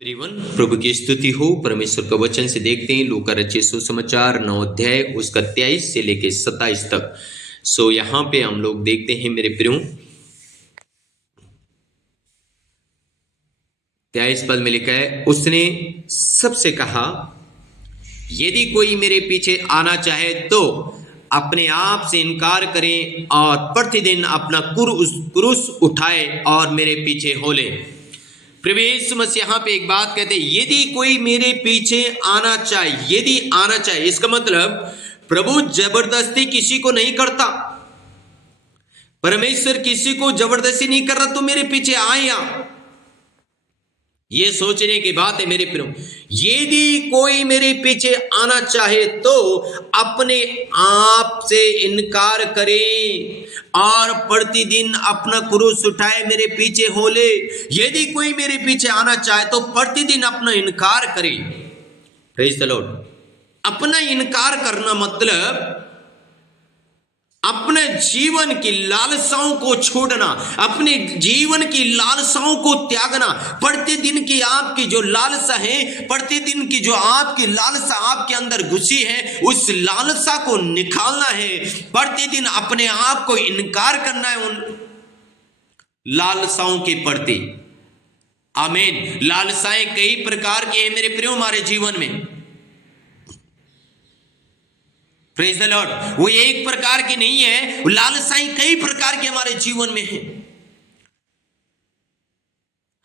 Everyone, प्रभु की स्तुति हो। परमेश्वर का वचन से देखते हैं लूका रचित सुसमाचार 9 अध्याय उसका 23 से लेके 27 तक। यहाँ पे हम लोग देखते हैं मेरे प्रियो 23 पद में लिखा है, उसने सबसे कहा, यदि कोई मेरे पीछे आना चाहे तो अपने आप से इनकार करे और प्रतिदिन अपना क्रूस उठाए और मेरे पीछे हो ले। प्रभु यीशु मसीह यहाँ पे एक बात कहते हैं, यदि कोई मेरे पीछे आना चाहे, यदि आना चाहे, इसका मतलब प्रभु जबरदस्ती किसी को नहीं करता। परमेश्वर किसी को जबरदस्ती नहीं कर रहा तो मेरे पीछे आए या ये सोचने की बात है मेरे प्रियो। यदि कोई मेरे पीछे आना चाहे तो अपने आप से इनकार करे और प्रतिदिन अपना क्रूस उठाए मेरे पीछे हो ले। यदि कोई मेरे पीछे आना चाहे तो प्रतिदिन अपना इनकार करे। Praise the Lord. अपना इनकार करना मतलब अपने जीवन की लालसाओं को छोड़ना, अपने जीवन की लालसाओं को त्यागना। प्रतिदिन की आपकी जो लालसा है, प्रतिदिन की जो आपकी लालसा आपके अंदर घुसी है, उस लालसा को निकालना है। प्रतिदिन अपने आप को इनकार करना है उन लालसाओं के प्रति। आमीन। लालसाएं कई प्रकार की है मेरे प्रियो हमारे जीवन में। Praise the Lord. वो एक प्रकार की नहीं है, लालसाएं कई प्रकार की हमारे जीवन में है।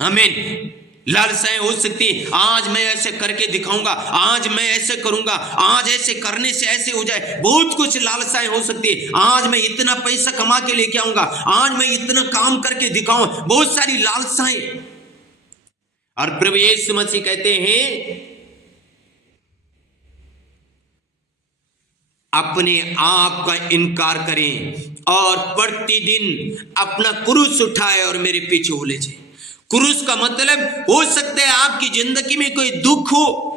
आमीन। लालसाएं हो सकती है, आज मैं ऐसे करके दिखाऊंगा, आज मैं ऐसे करूंगा, आज ऐसे करने से ऐसे हो जाए। बहुत कुछ लालसाएं हो सकती है। आज मैं इतना पैसा कमा के लेके आऊंगा, आज मैं इतना काम करके दिखाऊं। बहुत सारी लालसाएं। और प्रभु यीशु मसीह कहते हैं, अपने आप का इनकार करें और प्रतिदिन अपना क्रूस उठाए और मेरे पीछे हो ले जाए। क्रूस का मतलब हो सकता है आपकी जिंदगी में कोई दुख हो,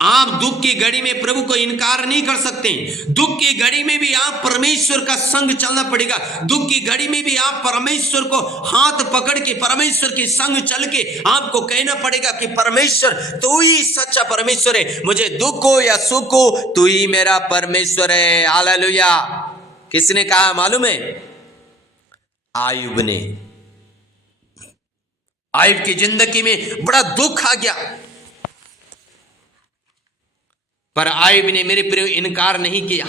आप दुख की घड़ी में प्रभु को इनकार नहीं कर सकते। दुख की घड़ी में भी आप परमेश्वर का संग चलना पड़ेगा। दुख की घड़ी में भी आप परमेश्वर को हाथ पकड़ के परमेश्वर के संग चल के आपको कहना पड़ेगा कि परमेश्वर तू ही सच्चा परमेश्वर है। मुझे दुख हो या सुख हो, तू ही मेरा परमेश्वर है। हालेलुया। किसने कहा मालूम है? आयुब ने। आयुब की जिंदगी में बड़ा दुख आ गया, पर आयुब ने मेरे प्रिय इनकार नहीं किया।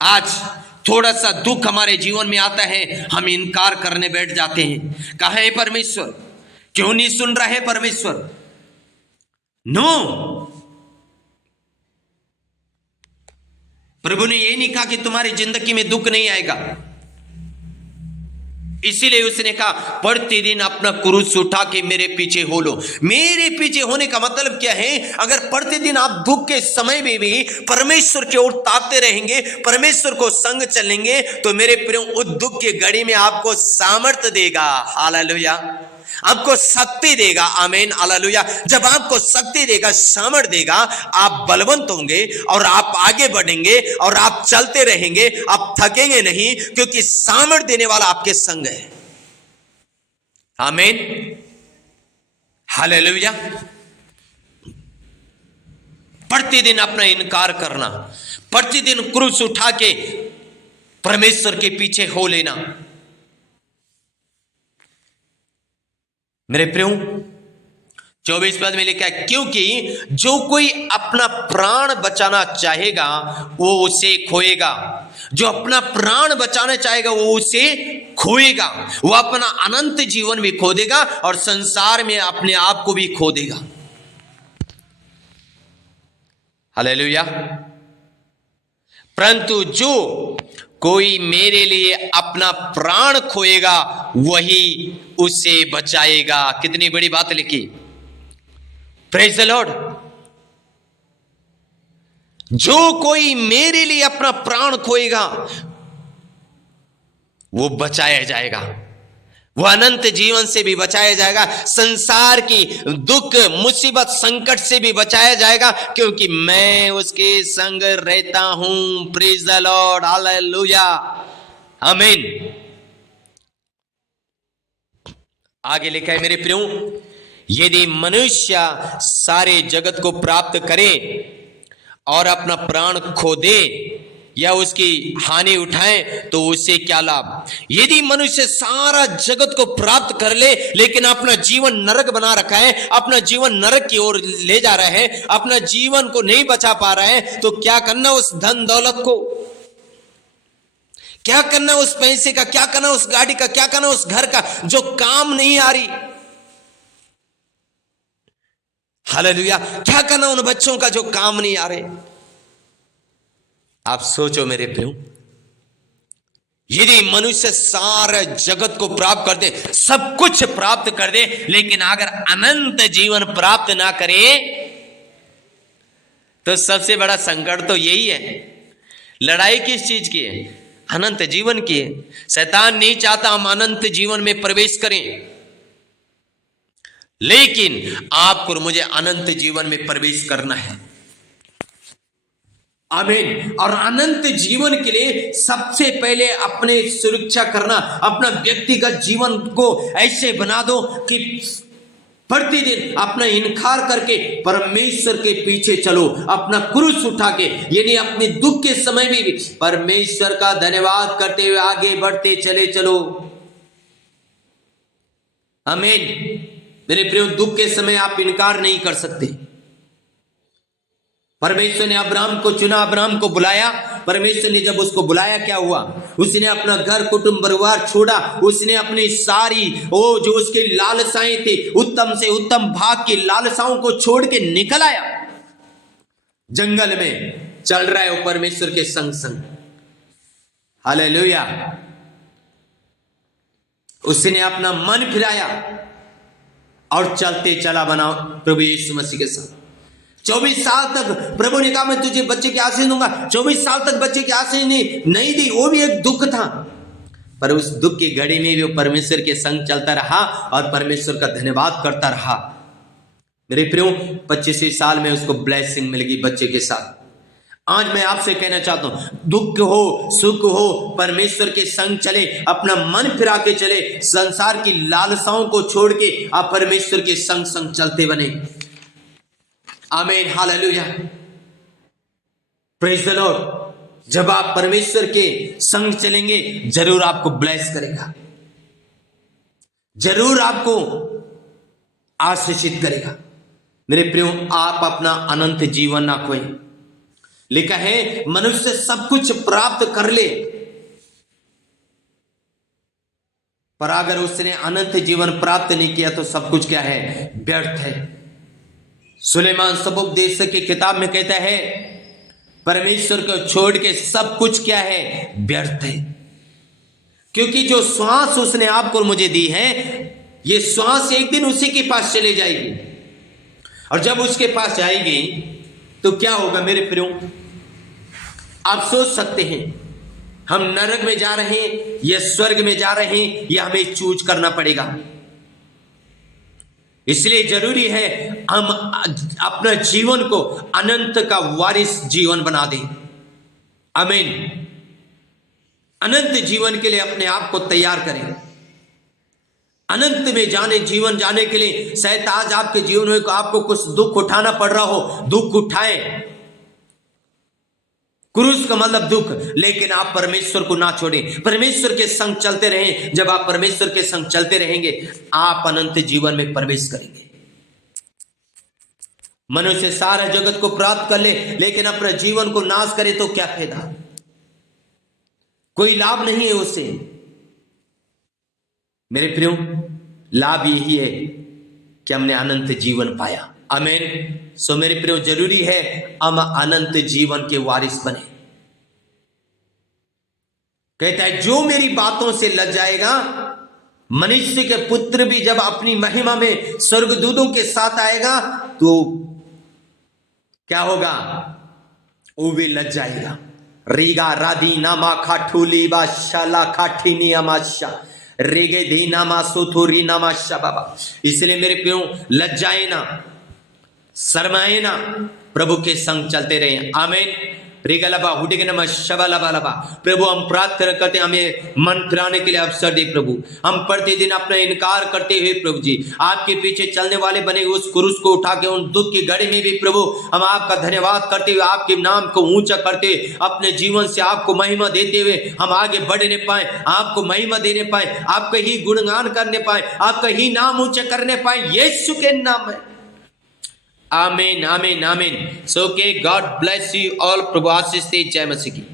आज थोड़ा सा दुख हमारे जीवन में आता है, हम इनकार करने बैठ जाते हैं। कहाँ है परमेश्वर? क्यों नहीं सुन रहा है परमेश्वर? नो, प्रभु ने ये नहीं कहा कि तुम्हारी जिंदगी में दुख नहीं आएगा। इसीलिए उसने कहा, प्रतिदिन अपना क्रूस उठा के मेरे पीछे हो लो। मेरे पीछे होने का मतलब क्या है? अगर प्रतिदिन आप दुख के समय में भी परमेश्वर की ओर ताकते रहेंगे, परमेश्वर को संग चलेंगे, तो मेरे प्रियो उस दुख की घड़ी में आपको सामर्थ्य देगा। हालेलुया। आपको शक्ति देगा। आमीन। हालेलुया। जब आपको शक्ति देगा, सामर्थ देगा, आप बलवंत होंगे और आप आगे बढ़ेंगे और आप चलते रहेंगे। आप थकेंगे नहीं, क्योंकि सामर्थ देने वाला आपके संग है। आमीन। हालेलुया। प्रतिदिन अपना इनकार करना, प्रतिदिन क्रूस उठा के परमेश्वर के पीछे हो लेना। मेरे प्रियो 24 पद में लिखा है, क्योंकि जो कोई अपना प्राण बचाना चाहेगा वो उसे खोएगा। जो अपना प्राण बचाना चाहेगा वो उसे खोएगा। वो अपना अनंत जीवन भी खो देगा और संसार में अपने आप को भी खो देगा। हालेलुया। परंतु जो कोई मेरे लिए अपना प्राण खोएगा वही उसे बचाएगा। कितनी बड़ी बात लिखी। Praise the Lord. जो कोई मेरे लिए अपना प्राण खोएगा वो बचाया जाएगा, वो अनंत जीवन से भी बचाया जाएगा, संसार की दुख मुसीबत संकट से भी बचाया जाएगा, क्योंकि मैं उसके संग रहता हूं। Praise the Lord. हालेलुया। आमीन। आगे लिखा है मेरे प्रियो, यदि मनुष्य सारे जगत को प्राप्त करे और अपना प्राण खो दे या उसकी हानि उठाए तो उससे क्या लाभ। यदि मनुष्य सारा जगत को प्राप्त कर ले लेकिन अपना जीवन नरक बना रखा है, अपना जीवन नरक की ओर ले जा रहा है, अपना जीवन को नहीं बचा पा रहा है, तो क्या करना उस धन दौलत को, क्या करना उस पैसे का, क्या करना उस गाड़ी का, क्या करना उस घर का जो काम नहीं आ रही। हालेलुया। क्या करना उन बच्चों का जो काम नहीं आ रहे। आप सोचो मेरे प्रियो, यदि मनुष्य सारे जगत को प्राप्त कर दे, सब कुछ प्राप्त कर दे, लेकिन अगर अनंत जीवन प्राप्त ना करे तो सबसे बड़ा संकट तो यही है। लड़ाई किस चीज की है? अनंत जीवन की है। शैतान नहीं चाहता हम अनंत जीवन में प्रवेश करें, लेकिन आपको और मुझे अनंत जीवन में प्रवेश करना है। आमीन। और अनंत जीवन के लिए सबसे पहले अपने सुरक्षा करना, अपना व्यक्तिगत जीवन को ऐसे बना दो कि प्रतिदिन अपना इनकार करके परमेश्वर के पीछे चलो, अपना क्रूस उठा के, यानी अपने दुख के समय में भी परमेश्वर का धन्यवाद करते हुए आगे बढ़ते चले चलो। आमीन। मेरे प्रियो, दुख के समय आप इनकार नहीं कर सकते। परमेश्वर ने अब्राहम को चुना, अब्राहम को बुलाया। परमेश्वर ने जब उसको बुलाया क्या हुआ? उसने अपना घर कुटुंब परिवार छोड़ा, उसने अपनी सारी जो उसकी लालसाएं थी, उत्तम से उत्तम भाग की लालसाओं को छोड़ के निकल आया। जंगल में चल रहा है वो परमेश्वर के संग संग। हालेलुया। उसने अपना मन फिराया और चलते चला बना प्रभु यीशु मसीह के साथ। 24 साल तक प्रभु ने कहा मैं तुझे बच्चे की आशीष दूंगा। 24 साल तक बच्चे की आशीष नहीं दी। वो भी एक दुख था, पर उस दुख की घड़ी में भी वो परमेश्वर के संग चलता रहा और परमेश्वर का धन्यवाद करता रहा। मेरे प्रियो, 25 साल में उसको ब्लेसिंग मिल गई बच्चे के साथ। आज मैं आपसे कहना चाहता हूं, दुख हो सुख हो, परमेश्वर के संग चले, अपना मन फिरा के चले, संसार की लालसाओं को छोड़ के आप परमेश्वर के संग संग चलते बने। आमीन। हालेलुया। Praise the Lord. जब आप परमेश्वर के संग चलेंगे जरूर आपको ब्लेस करेगा, जरूर आपको आशीषित करेगा। मेरे प्रियो, आप अपना अनंत जीवन ना खोएं। लिखा है मनुष्य सब कुछ प्राप्त कर ले, पर अगर उसने अनंत जीवन प्राप्त नहीं किया तो सब कुछ क्या है? व्यर्थ है। सुलेमान सबोपदेश की किताब में कहता है परमेश्वर को छोड़ के सब कुछ क्या है? व्यर्थ है। क्योंकि जो श्वास उसने आपको मुझे दी है, ये श्वास एक दिन उसी के पास चले जाएगी, और जब उसके पास जाएगी तो क्या होगा? मेरे प्रियो, आप सोच सकते हैं हम नरक में जा रहे हैं या स्वर्ग में जा रहे हैं, यह हमें चूज करना पड़ेगा। इसलिए जरूरी है हम अपना जीवन को अनंत का वारिस जीवन बना दें। आमीन। अनंत जीवन के लिए अपने आप को तैयार करें। अनंत में जीवन जाने के लिए शायद आज आपके जीवन में आपको कुछ दुख उठाना पड़ रहा हो, दुख उठाए। क्रूस का मतलब दुख, लेकिन आप परमेश्वर को ना छोड़ें, परमेश्वर के संग चलते रहें। जब आप परमेश्वर के संग चलते रहेंगे आप अनंत जीवन में प्रवेश करेंगे। मनुष्य सारा जगत को प्राप्त कर ले लेकिन अपने जीवन को नाश करे तो क्या फायदा? कोई लाभ नहीं है उससे। मेरे प्रियो, लाभ यही है कि हमने अनंत जीवन पाया। आमीन। सो मेरे प्रियो, जरूरी है हम अनंत जीवन के वारिस बने। कहता है जो मेरी बातों से लज जाएगा, मनुष्य के पुत्र भी जब अपनी महिमा में स्वर्गदूतों के साथ आएगा तो क्या होगा? वो भी लज जाएगा। रीगा राधी नामा खाठूली बा शाला खाठीनी अमाशा रेगे धी नामा सुथुरी नामा बाबा। इसलिए मेरे प्रियो, लज्जाए ना, शर्माए ना, प्रभु के संग चलते रहे। आमीन। रेगलबा हुडेगे नमः शबलबलबा। प्रभु हम प्रार्थना करते हैं, हमें मन फिराने के लिए अवसर दे प्रभु। हम प्रतिदिन अपना इनकार करते हुए प्रभु जी आपके पीछे चलने वाले बने, उस क्रूस को उठा के उन दुख की घड़ी में भी प्रभु हम आपका धन्यवाद करते हुए, आपके नाम को ऊंचा करते हुए, अपने जीवन से आपको महिमा देते हुए हम आगे बढ़ने पाए, आपको महिमा देने पाए, आपका ही गुणगान करने पाए, आपका ही नाम ऊंचा करने पाए, यीशु के नाम में आमीन आमीन आमीन। सो के गॉड ब्लेस यू ऑल। प्रभु आशीष दे। जय मसीह की।